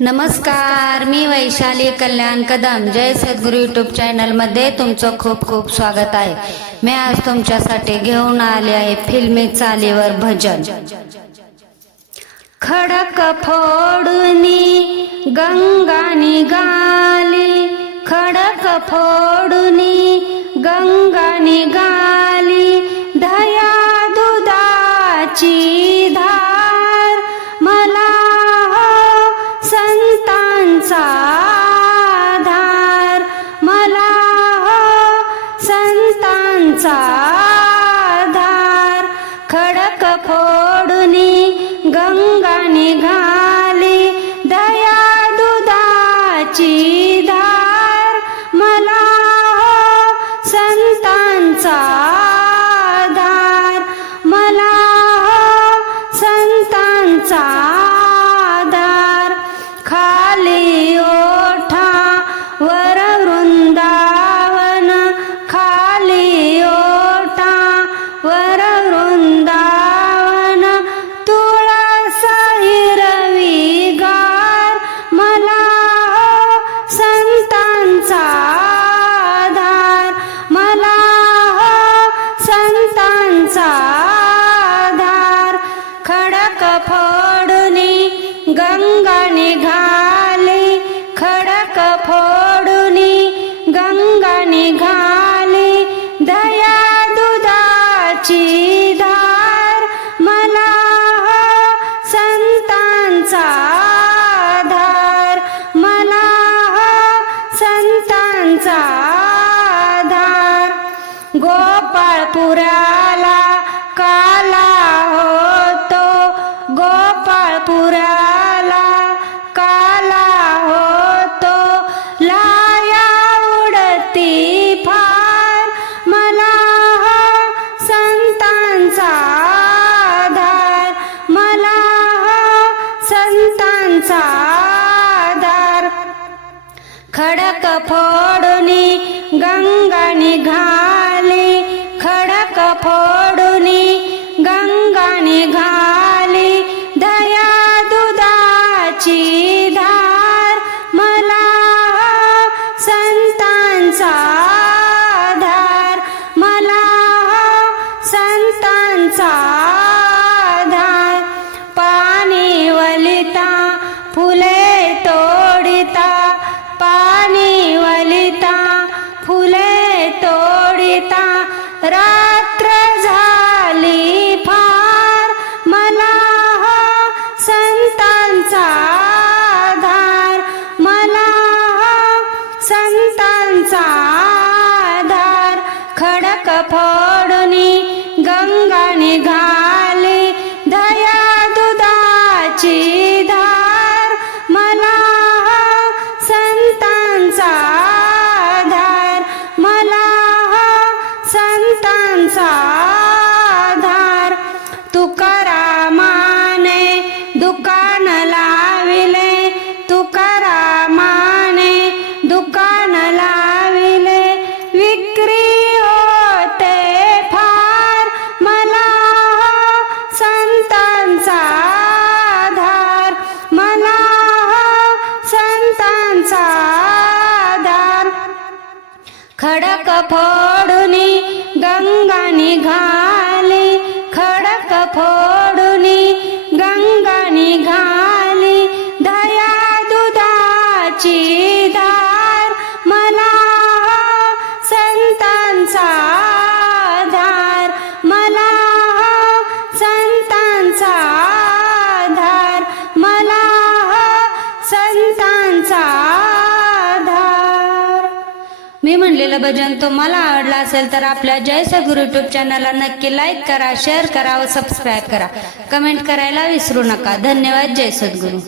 नमस्कार, मी वैशाली कल्याण कदम. जय सद्गुरू YouTube channel मध्ये तुमचं खूप खूप स्वागत आहे. मी आज तुमच्यासाठी घेऊन आले आहे फिल्मी चालीवर भजन. खडक फोडूनी गंगा निघाली, खडक फोडूनी गंगा निघाली, दया दुधाची धार मला संतांचा आधार, मला संतांचा आधार. खडक फोडूनी गंगा निघाली, दया दुधाची धार मला संतांचा आधार, मला संतांचा आधार. खाली ओठा वर वृंदावन, खाली ओठा वर वृंदावन, तुळस हिरवीगार मला संतांचा आधार, मला संतांचा आधार. खडक फोडूनी गंगा निघाली, खडक फोडूनी गंगा निघाली, दया दुधाची धार मला संतांचा आधार, मला संतांचा आधार. गोपाळपुराला काला होतो, गोपाळपुराला काला होतो, लाया उडती फार मला संतांचा आधार, मला संतांचा आधार. खडक फोडूनी गंगा निघाली, खडक फोडूनी गंगा निघाली, दया दुधाची धार मला संतांचा आधार, मला संतांचा आधार. पाणी वलिता फुले तोडिता, पाणी वलिता फुले तोडिता, रात्र झाली फार मला संतांचा आधार, मला संतांचा आधार. खडक फोडूनी गंगा निघाली, दया दुधाची धार मला संतांचा आधार, मला संतांचा आधार. तुकारामाने दुकान लाविले, तुकारामाने दुकान लाविले, विक्री होते फार मला संतांचा आधार, मला संतांचा आधार. खडक फोडूनी गंगा निघाली, खडक फोडूनी गंगा निघाली, दया दुधाची धार मला संतांचा आधार, मला संतांचा आधार, मला संतांचा आधार. मी म्हणलेलं भजन तुम्हाला आवडलं असेल तर आपल्या जय सद्गुरू यूट्यूब चॅनलला नक्की लाईक करा, शेअर करा व सबस्क्राईब करा. कमेंट करायला विसरू नका. धन्यवाद. जय सद्गुरू.